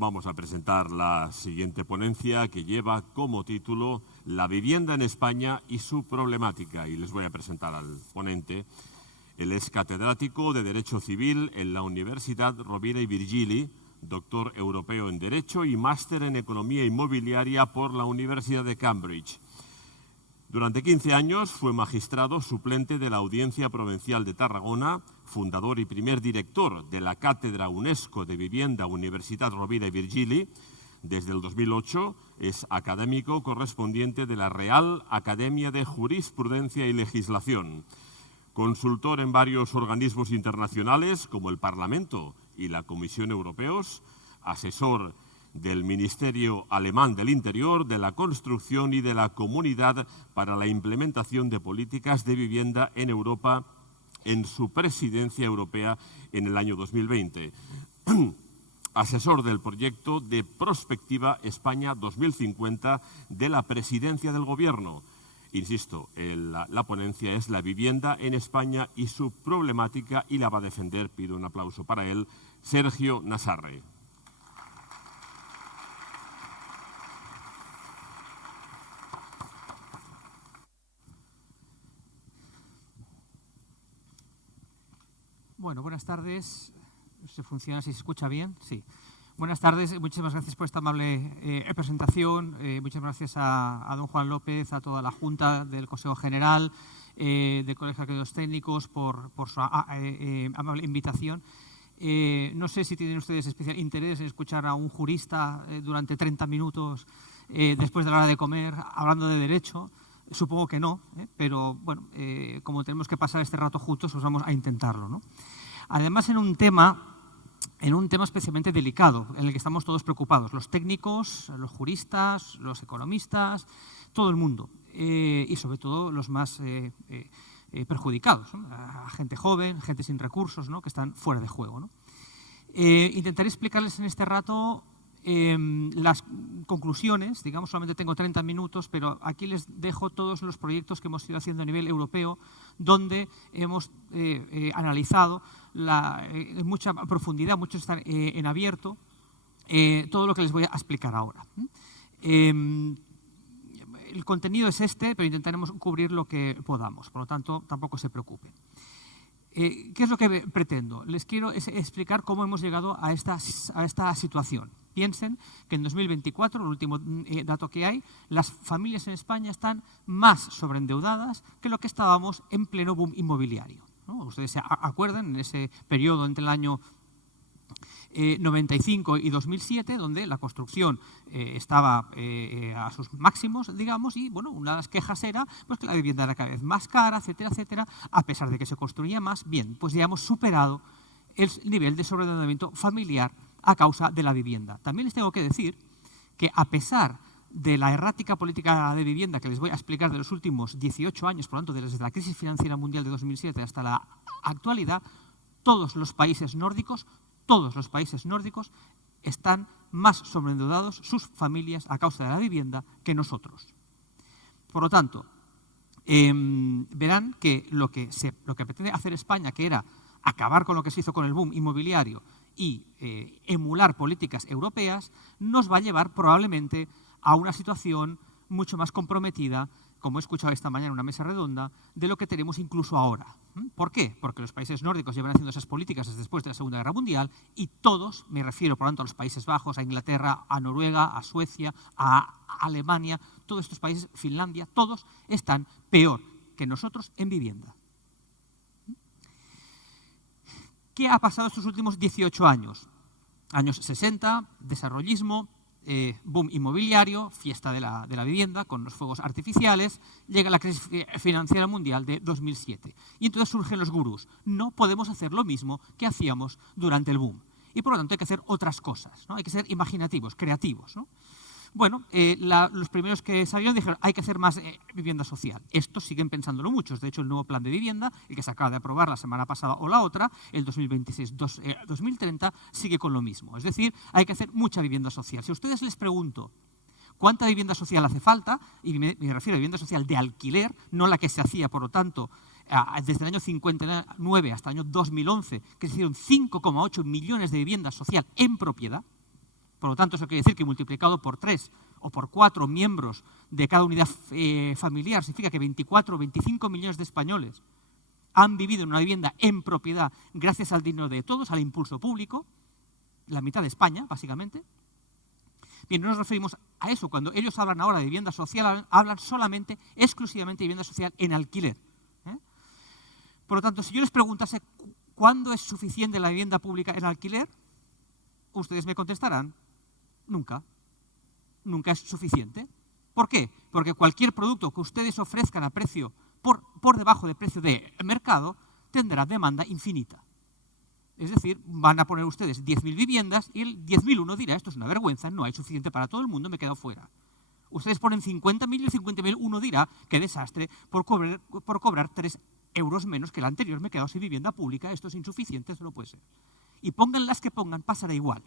Vamos a presentar la siguiente ponencia que lleva como título La vivienda en España y su problemática. Y les voy a presentar al ponente. Él es catedrático de Derecho Civil en la Universidad Rovira i Virgili, doctor europeo en Derecho y máster en Economía Inmobiliaria por la Universidad de Cambridge. Durante 15 años fue magistrado suplente de la Audiencia Provincial de Tarragona, fundador y primer director de la Cátedra UNESCO de Vivienda Universitat Rovira i Virgili. Desde el 2008 es académico correspondiente de la Real Academia de Jurisprudencia y Legislación. Consultor en varios organismos internacionales como el Parlamento y la Comisión Europeos, asesor del Ministerio Alemán del Interior, de la Construcción y de la Comunidad para la implementación de políticas de vivienda en Europa en su presidencia europea en el año 2020. Asesor del proyecto de Prospectiva España 2050 de la Presidencia del Gobierno. Insisto, la ponencia es La vivienda en España y su problemática y la va a defender, pido un aplauso para él, Sergio Nasarre. Bueno, buenas tardes. ¿Se funciona? ¿Si se escucha bien? Sí. Buenas tardes. Muchísimas gracias por esta amable presentación. Muchas gracias a don Juan López, a toda la Junta del Consejo General, del Colegio de Arquitectos Técnicos por su amable invitación. No sé si tienen ustedes especial interés en escuchar a un jurista durante 30 minutos después de la hora de comer hablando de derecho. Supongo que no, pero bueno, como tenemos que pasar este rato juntos, pues vamos a intentarlo, ¿no? Además, en un tema especialmente delicado, en el que estamos todos preocupados, los técnicos, los juristas, los economistas, todo el mundo, y sobre todo los más perjudicados, ¿no? A gente joven, gente sin recursos, ¿no? Que están fuera de juego, ¿no? Intentaré explicarles en este rato las conclusiones, digamos, solamente tengo 30 minutos, pero aquí les dejo todos los proyectos que hemos ido haciendo a nivel europeo, donde hemos analizado en mucha profundidad, muchos están en abierto, todo lo que les voy a explicar ahora. El contenido es este, pero intentaremos cubrir lo que podamos, por lo tanto, tampoco se preocupen. ¿Qué es lo que pretendo? Les quiero explicar cómo hemos llegado a esta situación. Piensen que en 2024, el último dato que hay, las familias en España están más sobreendeudadas que lo que estábamos en pleno boom inmobiliario, ¿no? Ustedes se acuerdan en ese periodo entre el año 95 y 2007, donde la construcción estaba a sus máximos, digamos, y bueno, una de las quejas era pues, que la vivienda era cada vez más cara, etcétera, etcétera, a pesar de que se construía más. Bien, pues ya hemos superado el nivel de sobreendeudamiento familiar a causa de la vivienda. También les tengo que decir que a pesar de la errática política de vivienda que les voy a explicar de los últimos 18 años, por lo tanto, desde la crisis financiera mundial de 2007 hasta la actualidad, todos los países nórdicos están más sobreendeudados, sus familias, a causa de la vivienda, que nosotros. Por lo tanto, verán que lo que pretende hacer España, que era acabar con lo que se hizo con el boom inmobiliario y emular políticas europeas, nos va a llevar probablemente a una situación mucho más comprometida, como he escuchado esta mañana en una mesa redonda, de lo que tenemos incluso ahora. ¿Por qué? Porque los países nórdicos llevan haciendo esas políticas desde después de la Segunda Guerra Mundial y todos, me refiero por lo tanto a los Países Bajos, a Inglaterra, a Noruega, a Suecia, a Alemania, todos estos países, Finlandia, todos están peor que nosotros en vivienda. ¿Qué ha pasado estos últimos 18 años? Años 60, desarrollismo, boom inmobiliario, fiesta de la vivienda con los fuegos artificiales, llega la crisis financiera mundial de 2007. Y entonces surgen los gurús. No podemos hacer lo mismo que hacíamos durante el boom. Y por lo tanto hay que hacer otras cosas, ¿no? Hay que ser imaginativos, creativos, ¿no? Bueno, los primeros que salieron dijeron hay que hacer más vivienda social. Estos siguen pensándolo muchos. De hecho, el nuevo plan de vivienda, el que se acaba de aprobar la semana pasada o la otra, el 2026-2030, sigue con lo mismo. Es decir, hay que hacer mucha vivienda social. Si a ustedes les pregunto cuánta vivienda social hace falta, y me refiero a vivienda social de alquiler, no la que se hacía, por lo tanto, desde el año 59 hasta el año 2011, que se hicieron 5,8 millones de viviendas social en propiedad, Por lo tanto, eso quiere decir que multiplicado por 3 o por 4 miembros de cada unidad familiar, significa que 24 o 25 millones de españoles han vivido en una vivienda en propiedad gracias al dinero de todos, al impulso público, la mitad de España, básicamente. Bien, no nos referimos a eso. Cuando ellos hablan ahora de vivienda social, hablan solamente, exclusivamente de vivienda social en alquiler. Por lo tanto, si yo les preguntase cuándo es suficiente la vivienda pública en alquiler, ustedes me contestarán, nunca. Nunca es suficiente. ¿Por qué? Porque cualquier producto que ustedes ofrezcan a precio por debajo del precio de mercado tendrá demanda infinita. Es decir, van a poner ustedes 10.000 viviendas y el 10.001 dirá, esto es una vergüenza, no hay suficiente para todo el mundo, me he quedado fuera. Ustedes ponen 50.000 y el 50.001 dirá, qué desastre, por cobrar 3 euros menos que el anterior, me he quedado sin vivienda pública, esto es insuficiente, eso no puede ser. Y pongan las que pongan, pasará igual.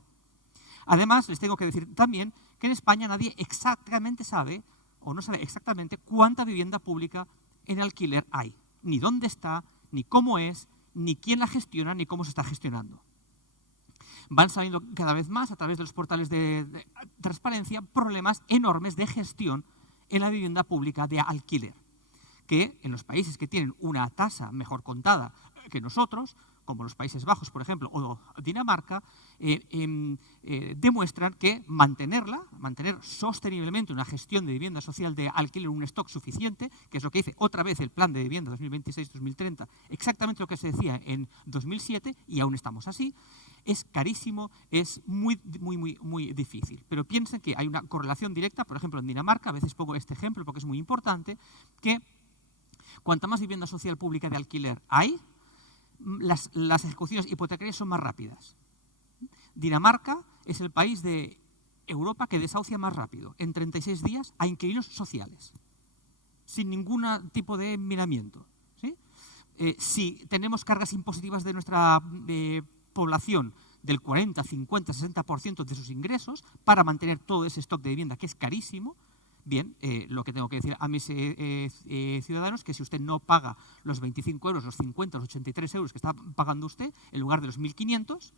Además, les tengo que decir también que en España nadie exactamente sabe, o no sabe exactamente cuánta vivienda pública en alquiler hay. Ni dónde está, ni cómo es, ni quién la gestiona, ni cómo se está gestionando. Van saliendo cada vez más, a través de los portales de transparencia, problemas enormes de gestión en la vivienda pública de alquiler, que en los países que tienen una tasa mejor contada que nosotros, como los Países Bajos, por ejemplo, o Dinamarca, demuestran que mantener sosteniblemente una gestión de vivienda social de alquiler, un stock suficiente, que es lo que dice otra vez el Plan de Vivienda 2026-2030, exactamente lo que se decía en 2007, y aún estamos así, es carísimo, es muy difícil. Pero piensen que hay una correlación directa, por ejemplo, en Dinamarca, a veces pongo este ejemplo porque es muy importante, que cuanta más vivienda social pública de alquiler hay, las ejecuciones hipotecarias son más rápidas. Dinamarca es el país de Europa que desahucia más rápido, en 36 días, a inquilinos sociales, sin ningún tipo de miramiento. ¿Sí? Si tenemos cargas impositivas de nuestra población del 40, 50, 60% de sus ingresos para mantener todo ese stock de vivienda, que es carísimo, bien, lo que tengo que decir a mis ciudadanos es que si usted no paga los 25 euros, los 50, los 83 euros que está pagando usted, en lugar de los 1.500,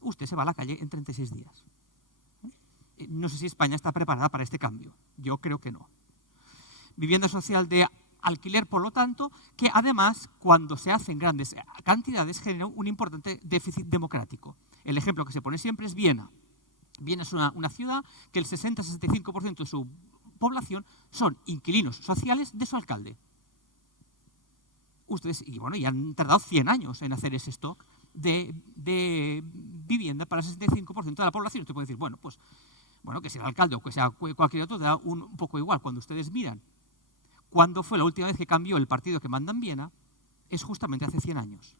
usted se va a la calle en 36 días. No sé si España está preparada para este cambio. Yo creo que no. Vivienda social de alquiler, por lo tanto, que además, cuando se hacen grandes cantidades, genera un importante déficit democrático. El ejemplo que se pone siempre es Viena. Viena es una ciudad que el 60-65% de su población son inquilinos sociales de su alcalde. Ustedes, y bueno, y han tardado 100 años en hacer ese stock de vivienda para el 65% de la población. Usted puede decir, bueno, pues que sea el alcalde o que sea cualquier otro, da un poco igual. Cuando ustedes miran cuándo fue la última vez que cambió el partido que manda en Viena, es justamente hace 100 años.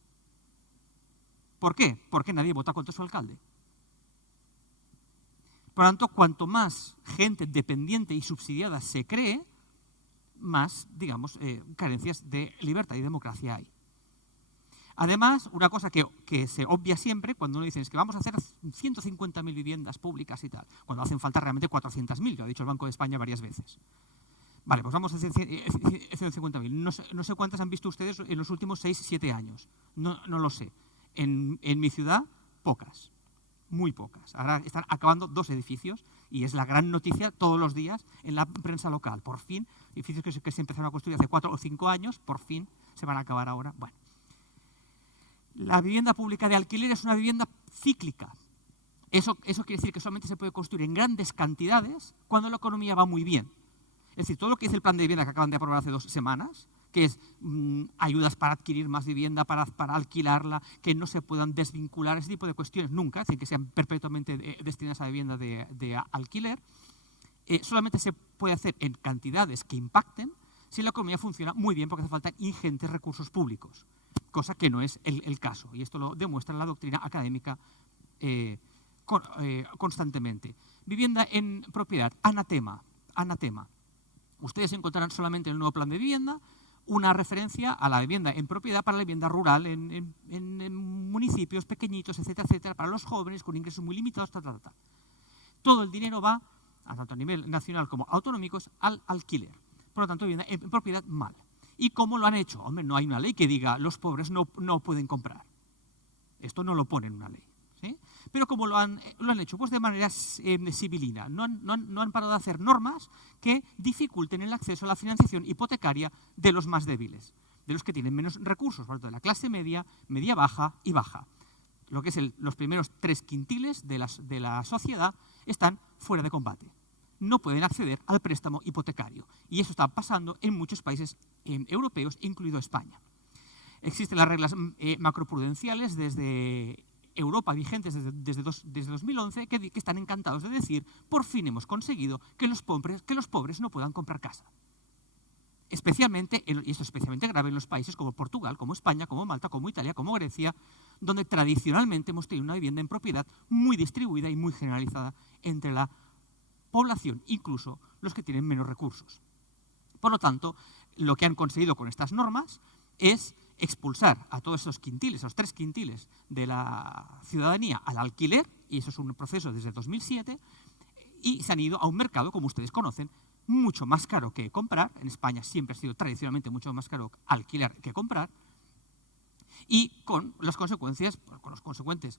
¿Por qué? Porque nadie vota contra su alcalde. Por lo tanto, cuanto más gente dependiente y subsidiada se cree, más, digamos, carencias de libertad y democracia hay. Además, una cosa que se obvia siempre cuando uno dice es que vamos a hacer 150.000 viviendas públicas y tal, cuando hacen falta realmente 400.000, lo ha dicho el Banco de España varias veces. Vale, pues vamos a hacer 150.000. No sé cuántas han visto ustedes en los últimos 6-7 años. No lo sé. En mi ciudad, pocas. Muy pocas. Ahora están acabando 2 edificios y es la gran noticia todos los días en la prensa local. Por fin, edificios que se empezaron a construir hace 4 o 5 años, por fin se van a acabar ahora. Bueno. La vivienda pública de alquiler es una vivienda cíclica. Eso quiere decir que solamente se puede construir en grandes cantidades cuando la economía va muy bien. Es decir, todo lo que dice el plan de vivienda que acaban de aprobar hace 2 semanas, que es ayudas para adquirir más vivienda, para alquilarla, que no se puedan desvincular, ese tipo de cuestiones nunca, es decir, que sean perpetuamente destinadas a vivienda de alquiler, solamente se puede hacer en cantidades que impacten si la economía funciona muy bien porque hace falta ingentes recursos públicos, cosa que no es el caso, y esto lo demuestra la doctrina académica constantemente. Vivienda en propiedad, anatema. Ustedes encontrarán solamente en el nuevo plan de vivienda una referencia a la vivienda en propiedad para la vivienda rural en municipios pequeñitos, etcétera, etcétera, para los jóvenes con ingresos muy limitados, Todo el dinero va, tanto a nivel nacional como autonómicos, al alquiler. Por lo tanto, vivienda en propiedad mal. ¿Y cómo lo han hecho? Hombre, no hay una ley que diga los pobres no pueden comprar. Esto no lo pone en una ley. ¿Sí? Pero ¿cómo lo han hecho? Pues de manera sibilina. No han parado de hacer normas que dificulten el acceso a la financiación hipotecaria de los más débiles, de los que tienen menos recursos, por lo tanto, de la clase media, media baja y baja. Lo que es los primeros 3 quintiles de la sociedad están fuera de combate. No pueden acceder al préstamo hipotecario. Y eso está pasando en muchos países europeos, incluido España. Existen las reglas macroprudenciales desde Europa vigentes desde 2011 que están encantados de decir: por fin hemos conseguido que los pobres no puedan comprar casa. Especialmente, y esto es especialmente grave en los países como Portugal, como España, como Malta, como Italia, como Grecia, donde tradicionalmente hemos tenido una vivienda en propiedad muy distribuida y muy generalizada entre la población, incluso los que tienen menos recursos. Por lo tanto, lo que han conseguido con estas normas es expulsar a todos esos quintiles, a los 3 quintiles de la ciudadanía al alquiler, y eso es un proceso desde 2007, y se han ido a un mercado, como ustedes conocen, mucho más caro que comprar. En España siempre ha sido tradicionalmente mucho más caro alquilar que comprar, y con las consecuencias, con los consecuentes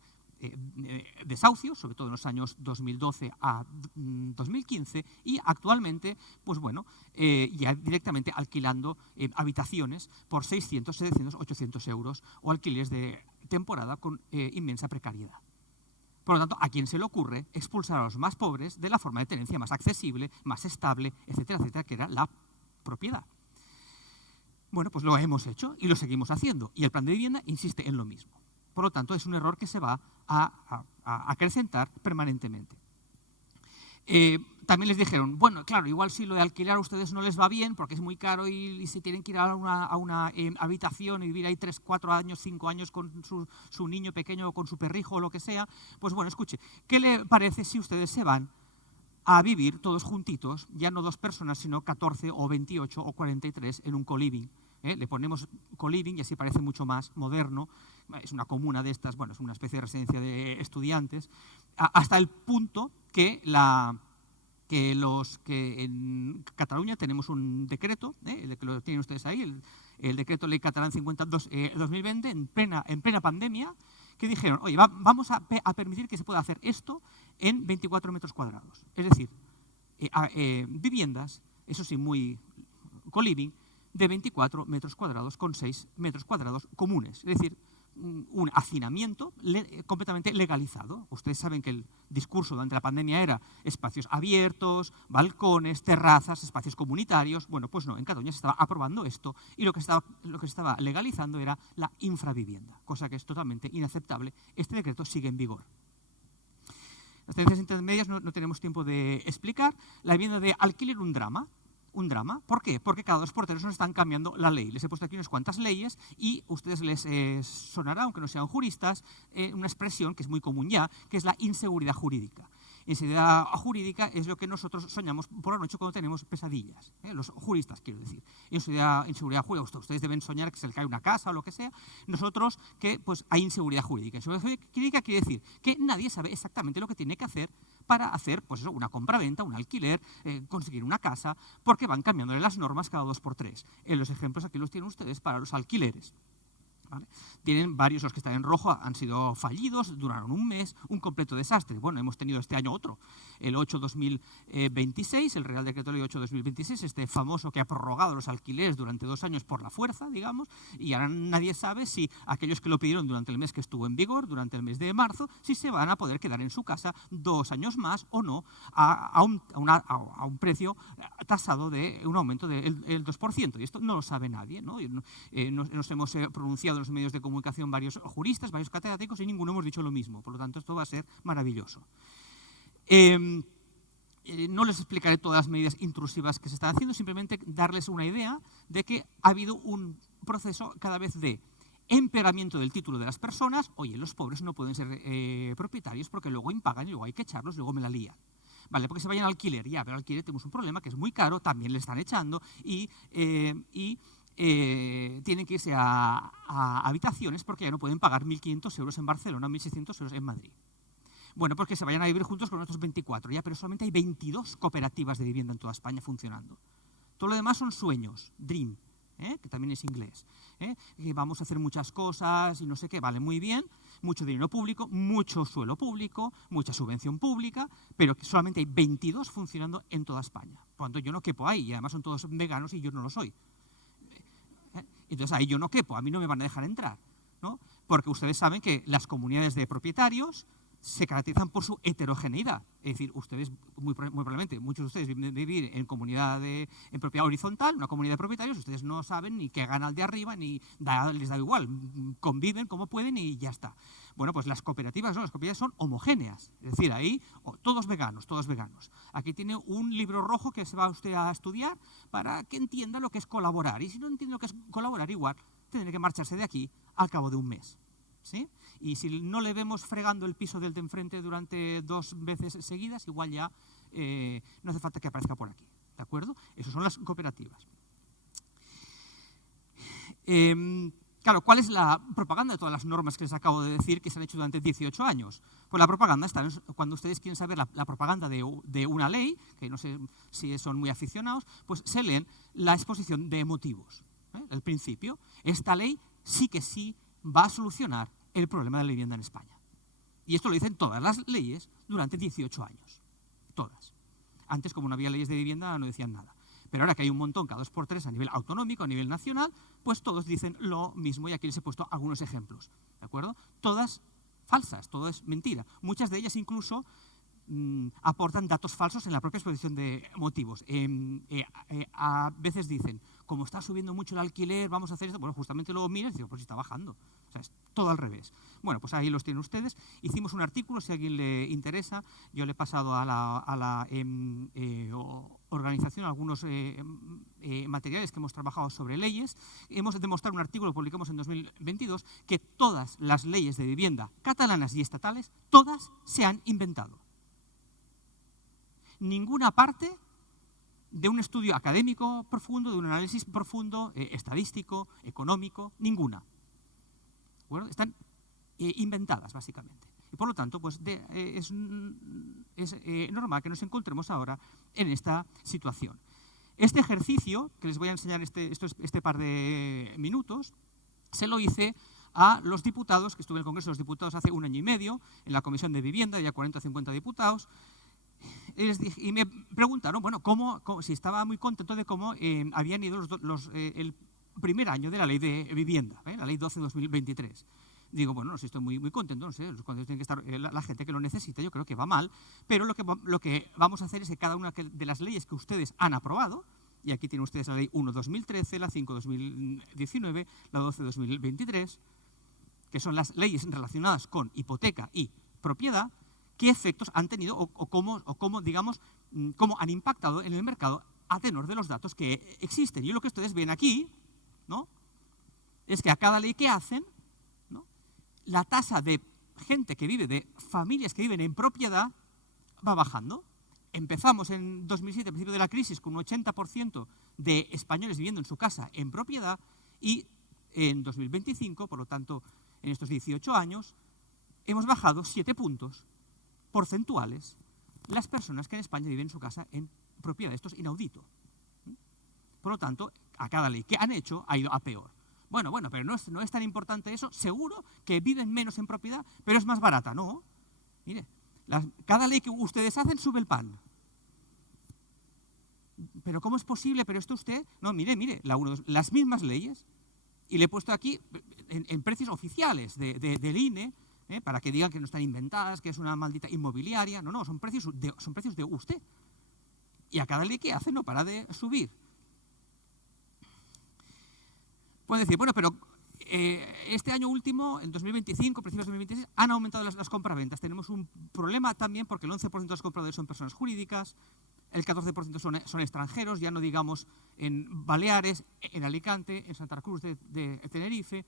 desahucios, sobre todo en los años 2012 a 2015, y actualmente, pues bueno, ya directamente alquilando habitaciones por 600, 700, 800 euros o alquileres de temporada con inmensa precariedad. Por lo tanto, ¿a quién se le ocurre expulsar a los más pobres de la forma de tenencia más accesible, más estable, etcétera, etcétera, que era la propiedad? Bueno, pues lo hemos hecho y lo seguimos haciendo. Y el plan de vivienda insiste en lo mismo. Por lo tanto, es un error que se va a acrecentar permanentemente. También les dijeron, bueno, claro, igual si lo de alquilar a ustedes no les va bien porque es muy caro y si tienen que ir a una habitación y vivir ahí 3, 4 años, 5 años con su niño pequeño o con su perrijo o lo que sea, pues bueno, escuche, ¿qué le parece si ustedes se van a vivir todos juntitos, ya no 2 personas, sino 14 o 28 o 43 en un co-living? Le ponemos co-living y así parece mucho más moderno. Es una comuna de estas, bueno, es una especie de residencia de estudiantes, hasta el punto que en Cataluña tenemos un decreto, el que lo tienen ustedes ahí, el decreto Ley Catalán 52-2020, en plena pandemia, que dijeron, oye, vamos a permitir que se pueda hacer esto en 24 metros cuadrados. Es decir, viviendas, eso sí, muy co-living, de 24 metros cuadrados con 6 metros cuadrados comunes. Es decir, un hacinamiento completamente legalizado. Ustedes saben que el discurso durante la pandemia era espacios abiertos, balcones, terrazas, espacios comunitarios. Bueno, pues no, en Cataluña se estaba aprobando esto y lo que se estaba legalizando era la infravivienda, cosa que es totalmente inaceptable. Este decreto sigue en vigor. Las tendencias intermedias no tenemos tiempo de explicar. La vivienda de alquiler, un drama. Un drama. ¿Por qué? Porque cada 2 por 3 nos están cambiando la ley. Les he puesto aquí unas cuantas leyes y a ustedes les sonará, aunque no sean juristas, una expresión que es muy común ya, que es la inseguridad jurídica. Inseguridad jurídica es lo que nosotros soñamos por la noche cuando tenemos pesadillas. Los juristas, quiero decir. Inseguridad jurídica, ustedes deben soñar que se les cae una casa o lo que sea. Nosotros, que pues hay inseguridad jurídica. Inseguridad jurídica quiere decir que nadie sabe exactamente lo que tiene que hacer para hacer pues eso, una compraventa, un alquiler, conseguir una casa, porque van cambiándole las normas cada 2 por 3. Los ejemplos aquí los tienen ustedes para los alquileres. ¿Vale? Tienen varios, los que están en rojo han sido fallidos, duraron un mes, un completo desastre. Bueno, hemos tenido este año otro, el 8-2026, el Real Decreto Ley 8-2026, este famoso que ha prorrogado los alquileres durante 2 años por la fuerza, digamos, y ahora nadie sabe si aquellos que lo pidieron durante el mes que estuvo en vigor, durante el mes de marzo, si se van a poder quedar en su casa 2 años más o no a un precio tasado de un aumento del 2%. Y esto no lo sabe nadie, ¿no? Nos hemos pronunciado en los medios de comunicación varios juristas, varios catedráticos y ninguno hemos dicho lo mismo. Por lo tanto, esto va a ser maravilloso. No les explicaré todas las medidas intrusivas que se están haciendo, simplemente darles una idea de que ha habido un proceso cada vez de empeoramiento del título de las personas. Oye, los pobres no pueden ser propietarios porque luego impagan y luego hay que echarlos, luego me la lían. Vale, porque se vayan al alquiler, ya, pero al alquiler tenemos un problema que es muy caro, también le están echando y tienen que irse a habitaciones porque ya no pueden pagar 1.500 euros en Barcelona, 1.600 euros en Madrid. Bueno, porque se vayan a vivir juntos con otros 24, ya, pero solamente hay 22 cooperativas de vivienda en toda España funcionando. Todo lo demás son sueños, dream, que también es inglés. Que vamos a hacer muchas cosas y no sé qué, vale, muy bien, mucho dinero público, mucho suelo público, mucha subvención pública, pero que solamente hay 22 funcionando en toda España. Por lo tanto, yo no quepo ahí, y además son todos veganos y yo no lo soy. Entonces ahí yo no quepo, a mí no me van a dejar entrar, ¿no? Porque ustedes saben que las comunidades de propietarios se caracterizan por su heterogeneidad. Es decir, ustedes, muy probablemente, muchos de ustedes viven de vivir en en propiedad horizontal, una comunidad de propietarios, ustedes no saben ni qué gana el de arriba, ni les da igual, conviven como pueden y ya está. Bueno, pues las cooperativas son homogéneas, es decir, ahí todos veganos, todos veganos. Aquí tiene un libro rojo que se va usted a estudiar para que entienda lo que es colaborar. Y si no entiende lo que es colaborar, igual tendrá que marcharse de aquí al cabo de un mes. ¿Sí? Y si no le vemos fregando el piso del de enfrente durante 2 veces seguidas, igual ya no hace falta que aparezca por aquí. ¿De acuerdo? Esas son las cooperativas. Claro, ¿cuál es la propaganda de todas las normas que les acabo de decir que se han hecho durante 18 años? Pues la propaganda está cuando ustedes quieren saber la propaganda de una ley, que no sé si son muy aficionados, pues se leen la exposición de motivos. El principio, esta ley sí que sí va a solucionar el problema de la vivienda en España. Y esto lo dicen todas las leyes durante 18 años. Todas. Antes, como no había leyes de vivienda, no decían nada. Pero ahora que hay un montón, cada 2x3 a nivel autonómico, a nivel nacional, pues todos dicen lo mismo y aquí les he puesto algunos ejemplos. ¿De acuerdo? Todas falsas, todo es mentira. Muchas de ellas incluso aportan datos falsos en la propia exposición de motivos. A veces dicen, como está subiendo mucho el alquiler, vamos a hacer esto. Bueno, justamente luego miran y dicen, pues está bajando. O sea, es todo al revés. Bueno, pues ahí los tienen ustedes. Hicimos un artículo, si a alguien le interesa. Yo le he pasado a la organización algunos materiales que hemos trabajado sobre leyes. Hemos demostrado un artículo que publicamos en 2022 que todas las leyes de vivienda catalanas y estatales, todas se han inventado. Ninguna parte de un estudio académico profundo, de un análisis profundo, estadístico, económico, ninguna. Bueno, están inventadas, básicamente. Y por lo tanto, pues es normal que nos encontremos ahora en esta situación. Este ejercicio, que les voy a enseñar este par de minutos, se lo hice a los diputados, que estuve en el Congreso de los Diputados hace 1 año y medio, en la Comisión de Vivienda, ya 40 o 50 diputados, y me preguntaron, bueno, si estaba muy contento de cómo habían ido el primer año de la Ley de Vivienda, la Ley 12/2023. Digo, bueno, no sé, estoy muy contento, no sé, cuando tiene que estar la gente que lo necesita, yo creo que va mal, pero lo que vamos a hacer es que cada una de las leyes que ustedes han aprobado, y aquí tienen ustedes la Ley 1/2013, la 5/2019, la 12/2023, que son las leyes relacionadas con hipoteca y propiedad, qué efectos han tenido o cómo, digamos, cómo han impactado en el mercado a tenor de los datos que existen. Y lo que ustedes ven aquí, ¿no?, es que a cada ley que hacen, ¿no?, la tasa de gente que vive, de familias que viven en propiedad, va bajando. Empezamos en 2007, al principio de la crisis, con un 80% de españoles viviendo en su casa en propiedad y en 2025, por lo tanto, en estos 18 años, hemos bajado 7 puntos porcentuales las personas que en España viven en su casa en propiedad. Esto es inaudito. Por lo tanto, a cada ley que han hecho ha ido a peor. Bueno, pero no es tan importante eso. Seguro que viven menos en propiedad, pero es más barata. No. Mire, cada ley que ustedes hacen sube el pan. ¿Pero cómo es posible? ¿Pero esto usted? No, mire, las mismas leyes, y le he puesto aquí en precios oficiales del INE, para que digan que no están inventadas, que es una maldita inmobiliaria. No, son precios de usted. Y a cada ley que hace no para de subir. Pueden decir, bueno, pero este año último, en 2025, principios de 2026, han aumentado las compraventas. Tenemos un problema también porque el 11% de los compradores son personas jurídicas, el 14% son extranjeros, ya no digamos en Baleares, en Alicante, en Santa Cruz de Tenerife.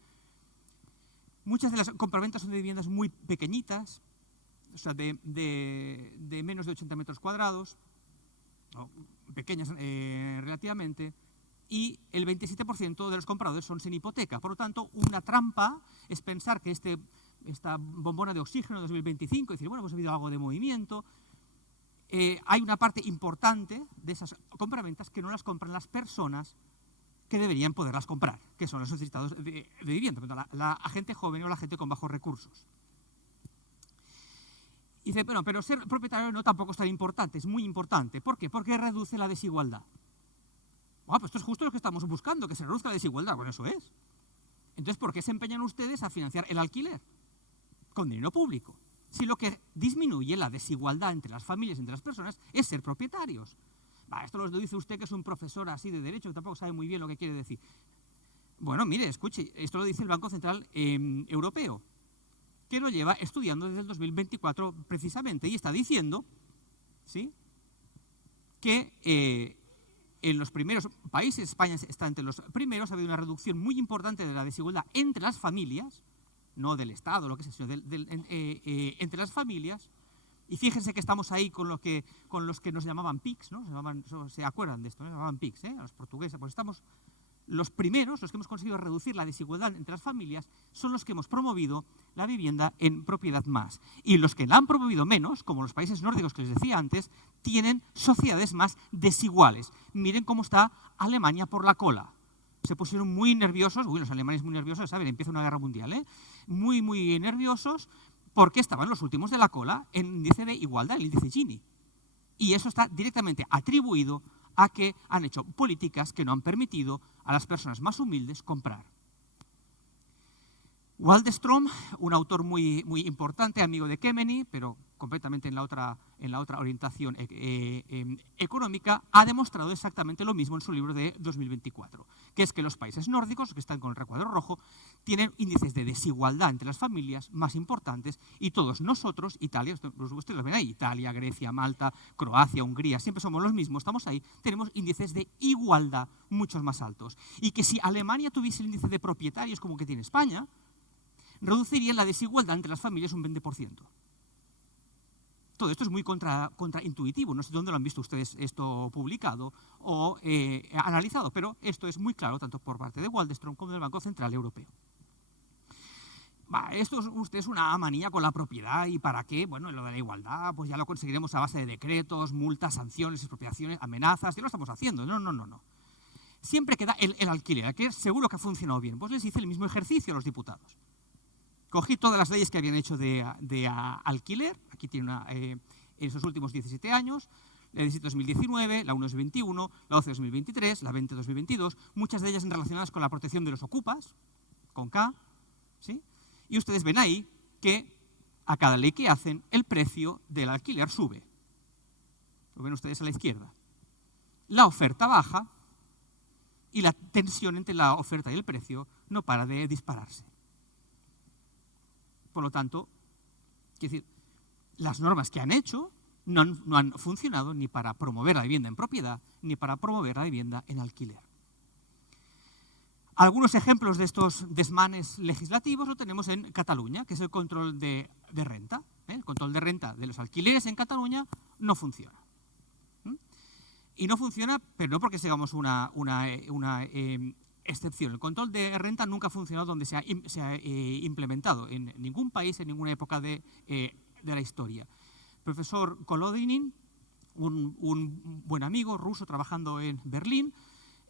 Muchas de las compraventas son de viviendas muy pequeñitas, o sea, de menos de 80 metros cuadrados, o pequeñas relativamente, y el 27% de los compradores son sin hipoteca. Por lo tanto, una trampa es pensar que esta bombona de oxígeno de 2025, decir, bueno, pues ha habido algo de movimiento. Hay una parte importante de esas compraventas que no las compran las personas que deberían poderlas comprar, que son los necesitados de vivienda, la gente joven o la gente con bajos recursos. Y dice, bueno, pero ser propietario no tampoco es tan importante, es muy importante. ¿Por qué? Porque reduce la desigualdad. Pues esto es justo lo que estamos buscando, que se reduzca la desigualdad. Bueno, eso es. Entonces, ¿por qué se empeñan ustedes a financiar el alquiler con dinero público? Si lo que disminuye la desigualdad entre las familias, entre las personas, es ser propietarios. Esto lo dice usted, que es un profesor así de derecho, que tampoco sabe muy bien lo que quiere decir. Bueno, mire, escuche, esto lo dice el Banco Central Europeo, que lo lleva estudiando desde el 2024 precisamente, y está diciendo, ¿sí?, que en los primeros países, España está entre los primeros, ha habido una reducción muy importante de la desigualdad entre las familias, no del Estado, lo que sea, sino entre las familias. Y fíjense que estamos ahí con los que nos llamaban PICs, ¿no? ¿Se acuerdan de esto? ¿No? Se llamaban PICs, los portugueses. Pues estamos los primeros, los que hemos conseguido reducir la desigualdad entre las familias, son los que hemos promovido la vivienda en propiedad más. Y los que la han promovido menos, como los países nórdicos que les decía antes, tienen sociedades más desiguales. Miren cómo está Alemania por la cola. Se pusieron muy nerviosos, los alemanes muy nerviosos, ¿saben? Empieza una guerra mundial, muy, muy nerviosos, porque estaban los últimos de la cola en índice de igualdad, el índice Gini. Y eso está directamente atribuido a que han hecho políticas que no han permitido a las personas más humildes comprar. Wallström, un autor muy, muy importante, amigo de Kemeny, pero completamente en la otra orientación económica, ha demostrado exactamente lo mismo en su libro de 2024, que es que los países nórdicos, que están con el recuadro rojo, tienen índices de desigualdad entre las familias más importantes, y todos nosotros, Italia, ustedes lo ven ahí, Italia, Grecia, Malta, Croacia, Hungría, siempre somos los mismos, estamos ahí, tenemos índices de igualdad muchos más altos. Y que si Alemania tuviese el índice de propietarios como que tiene España, reduciría la desigualdad entre las familias un 20%. Todo esto es muy contraintuitivo, no sé dónde lo han visto ustedes esto publicado o analizado, pero esto es muy claro tanto por parte de Wallström como del Banco Central Europeo. Esto es una manía con la propiedad, ¿y para qué? Bueno, lo de la igualdad, pues ya lo conseguiremos a base de decretos, multas, sanciones, expropiaciones, amenazas, ya lo estamos haciendo. No. Siempre queda el alquiler, que seguro que ha funcionado bien. Pues les hice el mismo ejercicio a los diputados. Cogí todas las leyes que habían hecho de alquiler, aquí tiene en esos últimos 17 años, la 17-2019, la 1-2021, la 12-2023, la 20-2022, muchas de ellas relacionadas con la protección de los ocupas, con K, ¿sí? Y ustedes ven ahí que a cada ley que hacen, el precio del alquiler sube. Lo ven ustedes a la izquierda. La oferta baja y la tensión entre la oferta y el precio no para de dispararse. Por lo tanto, quiero decir, las normas que han hecho no han funcionado ni para promover la vivienda en propiedad, ni para promover la vivienda en alquiler. Algunos ejemplos de estos desmanes legislativos lo tenemos en Cataluña, que es el control de renta. El control de renta de los alquileres en Cataluña no funciona. Y no funciona, pero no porque sigamos una excepción. El control de renta nunca ha funcionado donde se ha implementado, en ningún país, en ninguna época de la historia. El profesor Kolodinin, un buen amigo ruso trabajando en Berlín,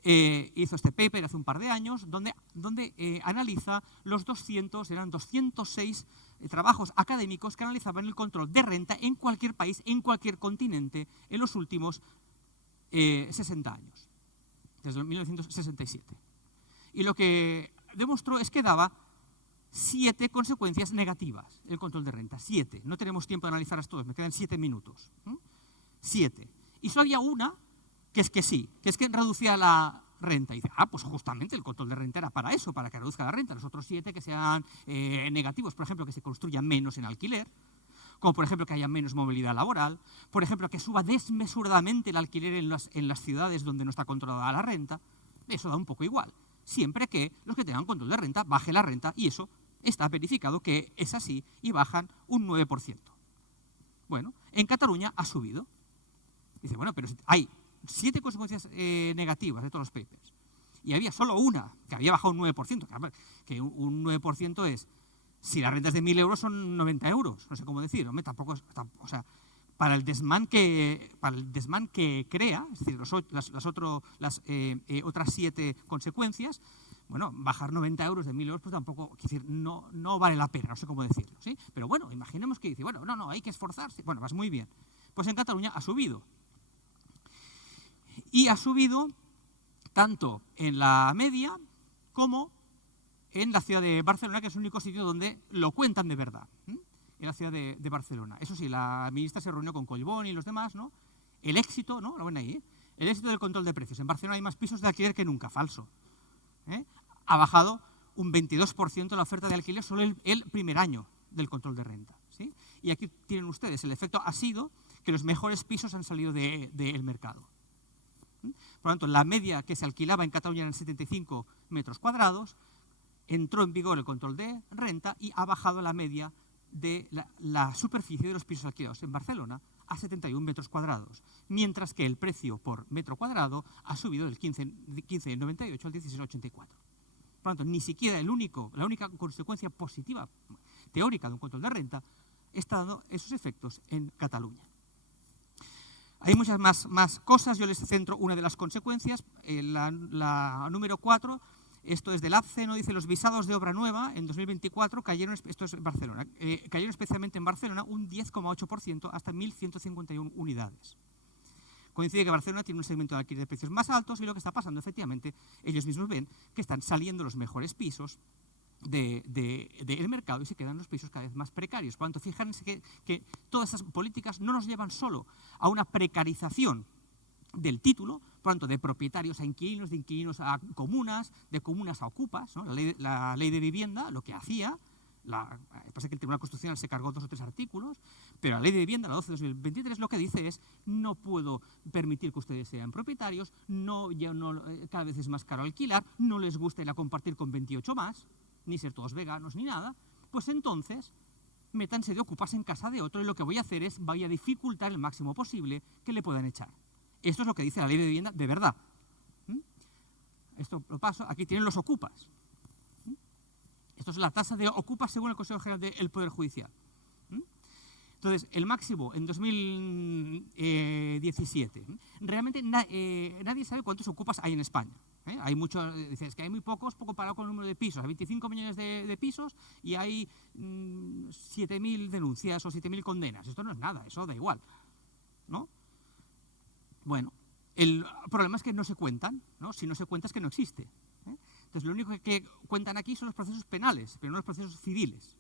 hizo este paper hace un par de años donde analiza los 206 trabajos académicos que analizaban el control de renta en cualquier país, en cualquier continente, en los últimos 60 años, desde 1967. Y lo que demostró es que daba 7 consecuencias negativas el control de renta. 7. No tenemos tiempo de analizarlas todas, me quedan 7 minutos. 7. Y solo había una que es que reducía la renta. Y dice, pues justamente el control de renta era para eso, para que reduzca la renta. Los otros 7 que sean negativos, por ejemplo, que se construya menos en alquiler, como por ejemplo que haya menos movilidad laboral, por ejemplo que suba desmesuradamente el alquiler en las ciudades donde no está controlada la renta. Eso da un poco igual. Siempre que los que tengan control de renta baje la renta, y eso está verificado que es así, y bajan un 9%. Bueno, en Cataluña ha subido. Dice, bueno, pero hay 7 consecuencias negativas de todos los papers, y había solo una que había bajado un 9%, que un 9% es, si la renta es de 1.000 euros son 90 euros, no sé cómo decir, tampoco, o sea, para el desmán que crea, es decir, las otras 7 consecuencias, Bueno, bajar 90 euros de 1.000 euros, pues tampoco, quiero decir, no vale la pena, no sé cómo decirlo, ¿sí? Pero bueno, imaginemos que dice, bueno, no, hay que esforzarse. Bueno, vas muy bien. Pues en Cataluña ha subido. Y ha subido tanto en la media como en la ciudad de Barcelona, que es el único sitio donde lo cuentan de verdad, en la ciudad de Barcelona. Eso sí, la ministra se reunió con Collboni y los demás, ¿no? El éxito, ¿no? Lo ven ahí, ¿eh? El éxito del control de precios. En Barcelona hay más pisos de alquiler que nunca, falso. Ha bajado un 22% la oferta de alquiler solo el primer año del control de renta, ¿sí? Y aquí tienen ustedes, el efecto ha sido que los mejores pisos han salido del mercado. Por lo tanto, la media que se alquilaba en Cataluña eran 75 metros cuadrados, entró en vigor el control de renta y ha bajado la media de la superficie de los pisos alquilados en Barcelona a 71 metros cuadrados, mientras que el precio por metro cuadrado ha subido del 15,98 al 16,84. Por lo tanto, ni siquiera la única consecuencia positiva teórica de un control de renta está dando esos efectos en Cataluña. Hay muchas más cosas, yo les centro una de las consecuencias, la número 4, esto es del APCE, ¿no? Dice, los visados de obra nueva en 2024 cayeron, esto es en Barcelona, cayeron especialmente en Barcelona un 10,8% hasta 1.151 unidades. Coincide que Barcelona tiene un segmento de alquiler de precios más altos y lo que está pasando, efectivamente, ellos mismos ven que están saliendo los mejores pisos del mercado y se quedan los pisos cada vez más precarios. Por lo tanto, fíjense que todas esas políticas no nos llevan solo a una precarización del título, por lo tanto, de propietarios a inquilinos, de inquilinos a comunas, de comunas a ocupas, ¿no? La ley de vivienda lo que hacía, pasa que el Tribunal Constitucional se cargó 2 o 3 artículos, pero la ley de vivienda, la 12/2023, lo que dice es no puedo permitir que ustedes sean propietarios, cada vez es más caro alquilar, no les gusta ir a compartir con 28 más, ni ser todos veganos ni nada, pues entonces métanse de ocupas en casa de otro y lo que voy a hacer es voy a dificultar el máximo posible que le puedan echar. Esto es lo que dice la ley de vivienda de verdad. Esto lo paso, aquí tienen los ocupas. Esto es la tasa de ocupas según el Consejo General del Poder Judicial. Entonces, el máximo en 2017. Realmente nadie sabe cuántos ocupas hay en España. Hay muchos, dices que hay muy pocos, poco parado con el número de pisos. Hay 25 millones de pisos y hay 7.000 denuncias o 7.000 condenas. Esto no es nada, eso da igual, ¿no? Bueno, el problema es que no se cuentan, ¿no? Si no se cuenta es que no existe. Entonces, lo único que cuentan aquí son los procesos penales, pero no los procesos civiles.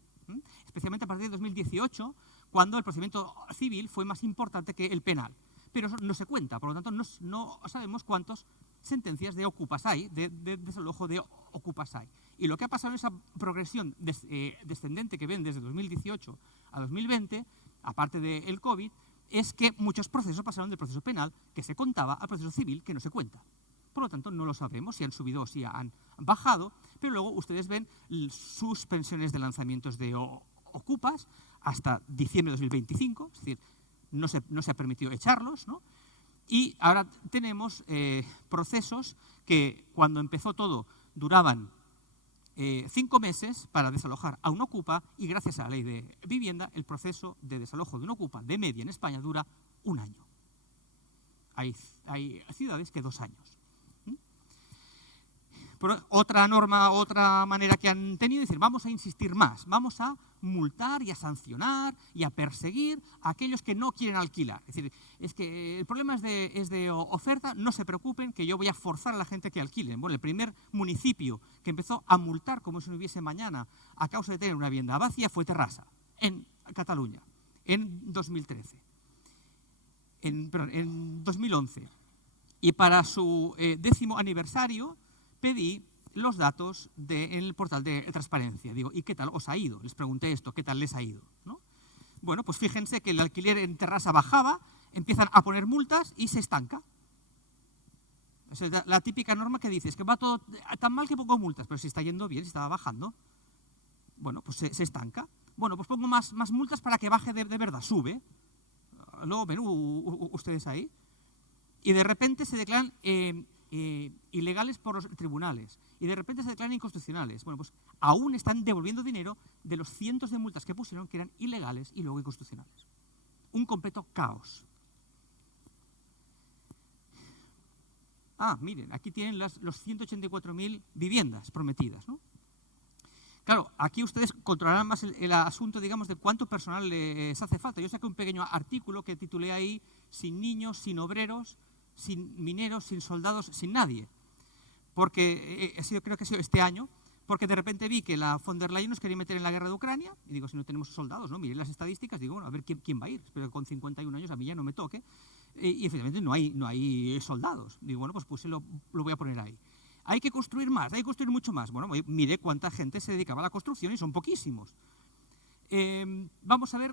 Especialmente a partir de 2018, cuando el procedimiento civil fue más importante que el penal. Pero eso no se cuenta, por lo tanto, no sabemos cuántas sentencias de ocupas hay, de desalojo de ocupas hay. Y lo que ha pasado en esa progresión descendente que ven desde 2018 a 2020, aparte del COVID, es que muchos procesos pasaron del proceso penal, que se contaba, al proceso civil, que no se cuenta. Por lo tanto, no lo sabemos si han subido o si han bajado, pero luego ustedes ven suspensiones de lanzamientos de ocupas hasta diciembre de 2025, es decir, no se ha permitido echarlos, ¿no? Y ahora tenemos procesos que cuando empezó todo duraban 5 meses para desalojar a un ocupa y gracias a la ley de vivienda el proceso de desalojo de un ocupa de media en España dura 1 año. Hay ciudades que 2 años. Pero otra norma, otra manera que han tenido es decir, vamos a insistir más, vamos a multar y a sancionar y a perseguir a aquellos que no quieren alquilar. Es decir, es que el problema es de oferta, no se preocupen que yo voy a forzar a la gente que alquilen. Bueno, el primer municipio que empezó a multar como si no hubiese mañana a causa de tener una vivienda vacía fue Terrassa, en Cataluña, en 2013. En 2011. Y para su 10º aniversario pedí los datos en el portal de transparencia. Digo, ¿y qué tal os ha ido? Les pregunté esto, ¿qué tal les ha ido? ¿No? Bueno, pues fíjense que el alquiler en Terrassa bajaba, empiezan a poner multas y se estanca. Es la típica norma que dices que va todo tan mal que pongo multas, pero si está yendo bien, si estaba bajando, bueno, pues se estanca. Bueno, pues pongo más multas para que baje de verdad, sube. Luego ven ustedes ahí. Y de repente se declaran ilegales por los tribunales y de repente se declaran inconstitucionales. Bueno, pues aún están devolviendo dinero de los cientos de multas que pusieron que eran ilegales y luego inconstitucionales. Un completo caos. Miren, aquí tienen los 184.000 viviendas prometidas, ¿no? Claro, aquí ustedes controlarán más el asunto, digamos, de cuánto personal les hace falta. Yo saqué un pequeño artículo que titulé ahí sin niños, sin obreros, sin mineros, sin soldados, sin nadie. Porque creo que ha sido este año, porque de repente vi que la von der Leyen nos quería meter en la guerra de Ucrania, y digo, si no tenemos soldados, ¿no? Miré las estadísticas, digo, bueno, a ver quién va a ir. Espero que con 51 años a mí ya no me toque. Y efectivamente no hay soldados. Digo, bueno, pues lo voy a poner ahí. Hay que construir más, hay que construir mucho más. Bueno, miré cuánta gente se dedicaba a la construcción y son poquísimos. Vamos a ver,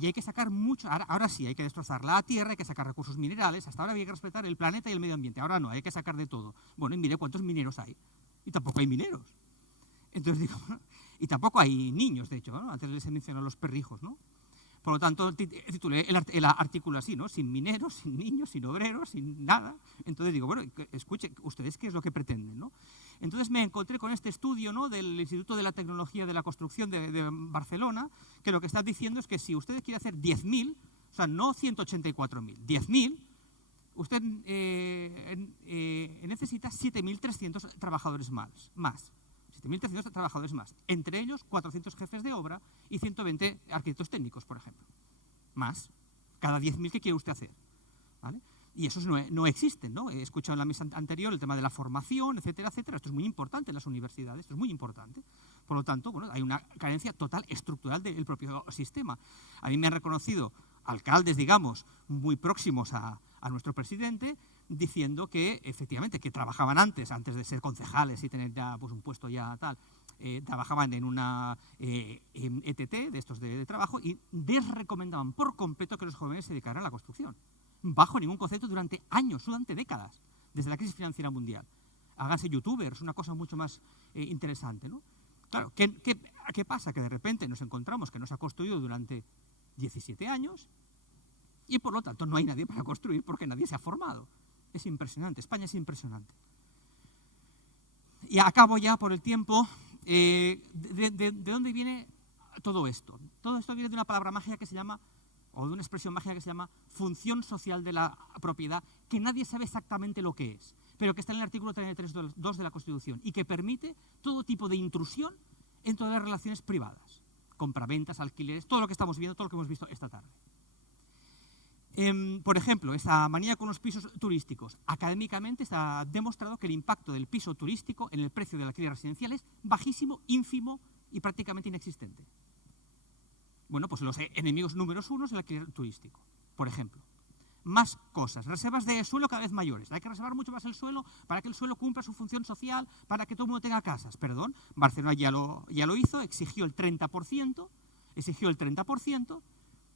y hay que sacar mucho, ahora sí, hay que destrozar la tierra, hay que sacar recursos minerales, hasta ahora había que respetar el planeta y el medio ambiente, ahora no, hay que sacar de todo. Bueno, y miré cuántos mineros hay, y tampoco hay mineros. Entonces digo, y tampoco hay niños, de hecho, ¿no? Antes les he mencionado los perrijos, ¿no? Por lo tanto, titulé el artículo así, ¿no? Sin mineros, sin niños, sin obreros, sin nada. Entonces digo, bueno, escuchen, ¿ustedes qué es lo que pretenden, no? Entonces me encontré con este estudio, ¿no?, del Instituto de la Tecnología de la Construcción de Barcelona, que lo que está diciendo es que si usted quiere hacer 10.000, o sea, no 184.000, 10.000, usted necesita 7.300 trabajadores más. 7.300 trabajadores más, entre ellos 400 jefes de obra y 120 arquitectos técnicos, por ejemplo. Más, cada 10.000 que quiere usted hacer, ¿vale? Y esos no existen, ¿no? He escuchado en la mesa anterior el tema de la formación, etcétera, etcétera. Esto es muy importante en las universidades, esto es muy importante. Por lo tanto, bueno, hay una carencia total estructural del propio sistema. A mí me han reconocido alcaldes, digamos, muy próximos a nuestro presidente, diciendo que efectivamente que trabajaban antes de ser concejales y tener ya pues un puesto ya tal, trabajaban en una ETT de estos de trabajo y desrecomendaban por completo que los jóvenes se dedicaran a la construcción, bajo ningún concepto, durante años, durante décadas, desde la crisis financiera mundial. Háganse youtubers, una cosa mucho más interesante, ¿no? Claro, ¿qué pasa? Que de repente nos encontramos que no se ha construido durante 17 años y por lo tanto no hay nadie para construir porque nadie se ha formado. Es impresionante, España es impresionante. Y acabo ya por el tiempo. ¿De dónde viene todo esto? Todo esto viene de una palabra mágica que se llama, o de una expresión mágica que se llama función social de la propiedad, que nadie sabe exactamente lo que es, pero que está en el artículo 33.2 de la Constitución y que permite todo tipo de intrusión en todas las relaciones privadas, compraventas, alquileres, todo lo que estamos viendo, todo lo que hemos visto esta tarde. Por ejemplo, esa manía con los pisos turísticos. Académicamente está demostrado que el impacto del piso turístico en el precio del alquiler residencial es bajísimo, ínfimo y prácticamente inexistente. Bueno, pues los enemigos números uno es el alquiler turístico, por ejemplo. Más cosas, reservas de suelo cada vez mayores. Hay que reservar mucho más el suelo para que el suelo cumpla su función social, para que todo el mundo tenga casas. Perdón, Barcelona ya lo hizo, exigió el 30%,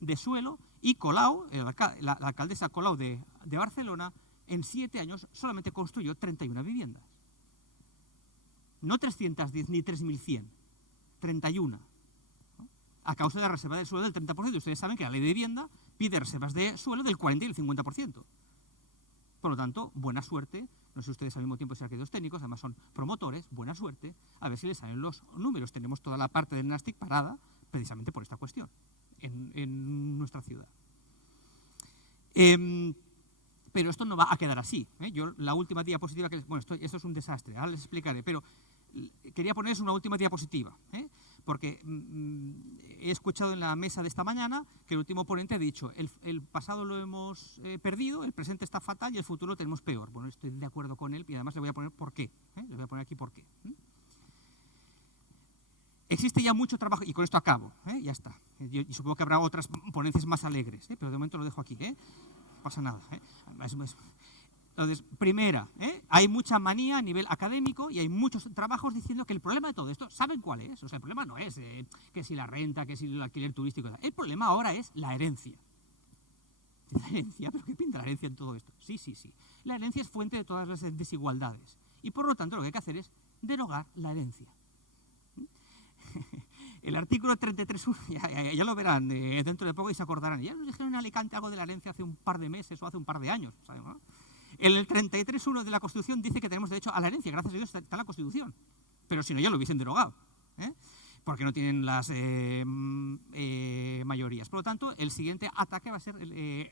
de suelo, y Colau, la alcaldesa Colau de Barcelona, en 7 años solamente construyó 31 viviendas. No 310 ni 3.100, 31. ¿No? A causa de la reserva del suelo del 30%. Ustedes saben que la ley de vivienda pide reservas de suelo del 40 y el 50%. Por lo tanto, buena suerte. No sé si ustedes al mismo tiempo son arquitectos técnicos, además son promotores, buena suerte, a ver si les salen los números. Tenemos toda la parte del NASTIC parada precisamente por esta cuestión en nuestra ciudad. Pero esto no va a quedar así. Yo la última diapositiva, bueno, esto es un desastre, ahora les explicaré, pero quería ponerles una última diapositiva, porque he escuchado en la mesa de esta mañana que el último ponente ha dicho el pasado lo hemos perdido, el presente está fatal y el futuro lo tenemos peor. Bueno, estoy de acuerdo con él y además le voy a poner por qué. Le voy a poner aquí por qué. Existe ya mucho trabajo, y con esto acabo, ya está. Y supongo que habrá otras ponencias más alegres, pero de momento lo dejo aquí, no pasa nada. Entonces, primera, hay mucha manía a nivel académico y hay muchos trabajos diciendo que el problema de todo esto, ¿saben cuál es? O sea, el problema no es que si la renta, que si el alquiler turístico, el problema ahora es la herencia. ¿La herencia? ¿Pero qué pinta la herencia en todo esto? Sí. La herencia es fuente de todas las desigualdades y por lo tanto lo que hay que hacer es derogar la herencia. El artículo 33.1, ya lo verán dentro de poco y se acordarán. Ya nos dijeron en Alicante algo de la herencia hace un par de meses o hace un par de años. ¿Saben, no? El 33.1 de la Constitución dice que tenemos derecho a la herencia. Gracias a Dios está en la Constitución. Pero si no, ya lo hubiesen derogado. Porque no tienen las mayorías. Por lo tanto, el siguiente ataque va a ser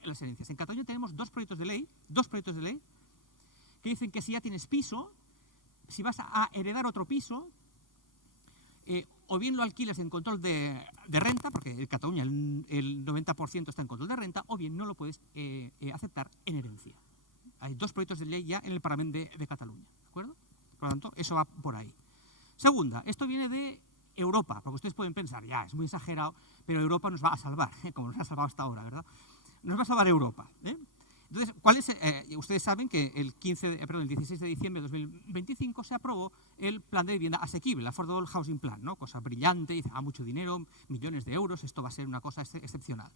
las herencias. En Cataluña tenemos dos proyectos de ley que dicen que si ya tienes piso, si vas a heredar otro piso, o bien lo alquilas en control de renta, porque en Cataluña el 90% está en control de renta, o bien no lo puedes aceptar en herencia. Hay 2 proyectos de ley ya en el Parlamento de Cataluña, ¿de acuerdo? Por lo tanto, eso va por ahí. Segunda, esto viene de Europa, porque ustedes pueden pensar, ya, es muy exagerado, pero Europa nos va a salvar, como nos ha salvado hasta ahora, ¿verdad? Nos va a salvar Europa, ¿eh? Entonces, ustedes saben que el 16 de diciembre de 2025 se aprobó el plan de vivienda asequible, el Affordable Housing Plan, ¿no? Cosa brillante, dice, mucho dinero, millones de euros, esto va a ser una cosa excepcional.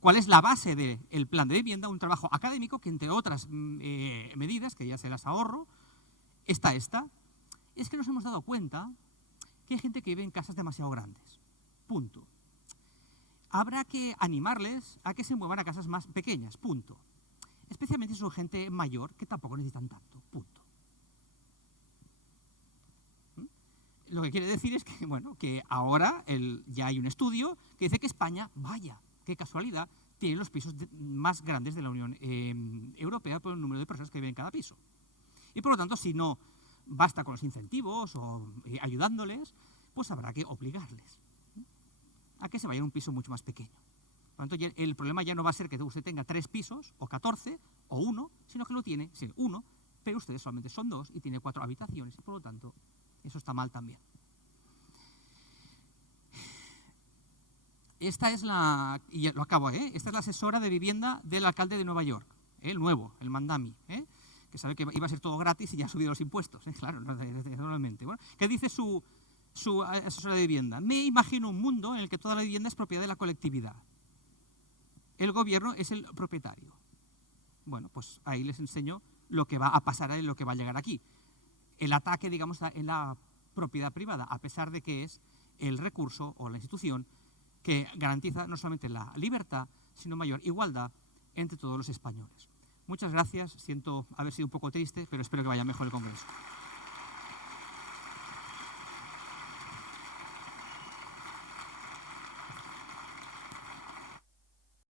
¿Cuál es la base del plan de vivienda? Un trabajo académico que, entre otras medidas, que ya se las ahorro, está esta. Es que nos hemos dado cuenta que hay gente que vive en casas demasiado grandes. Punto. Habrá que animarles a que se muevan a casas más pequeñas. Punto. Especialmente si son gente mayor que tampoco necesitan tanto. Punto. Lo que quiere decir es que, bueno, que ahora ya hay un estudio que dice que España, vaya, qué casualidad, tiene los pisos más grandes de la Unión Europea por el número de personas que viven en cada piso. Y por lo tanto, si no basta con los incentivos o ayudándoles, pues habrá que obligarles a que se vayan a un piso mucho más pequeño. Por lo tanto, el problema ya no va a ser que usted tenga 3 pisos, o 14, o 1, sino que lo tiene, sí, 1, pero ustedes solamente son 2 y tiene 4 habitaciones, y por lo tanto, eso está mal también. Esta es y ya lo acabo, esta es la asesora de vivienda del alcalde de Nueva York, el nuevo, el Mandami, que sabe que iba a ser todo gratis y ya ha subido los impuestos, claro, normalmente. Bueno, ¿qué dice su asesora de vivienda? Me imagino un mundo en el que toda la vivienda es propiedad de la colectividad. El gobierno es el propietario. Bueno, pues ahí les enseño lo que va a pasar y lo que va a llegar aquí. El ataque, digamos, en la propiedad privada, a pesar de que es el recurso o la institución que garantiza no solamente la libertad, sino mayor igualdad entre todos los españoles. Muchas gracias. Siento haber sido un poco triste, pero espero que vaya mejor el Congreso.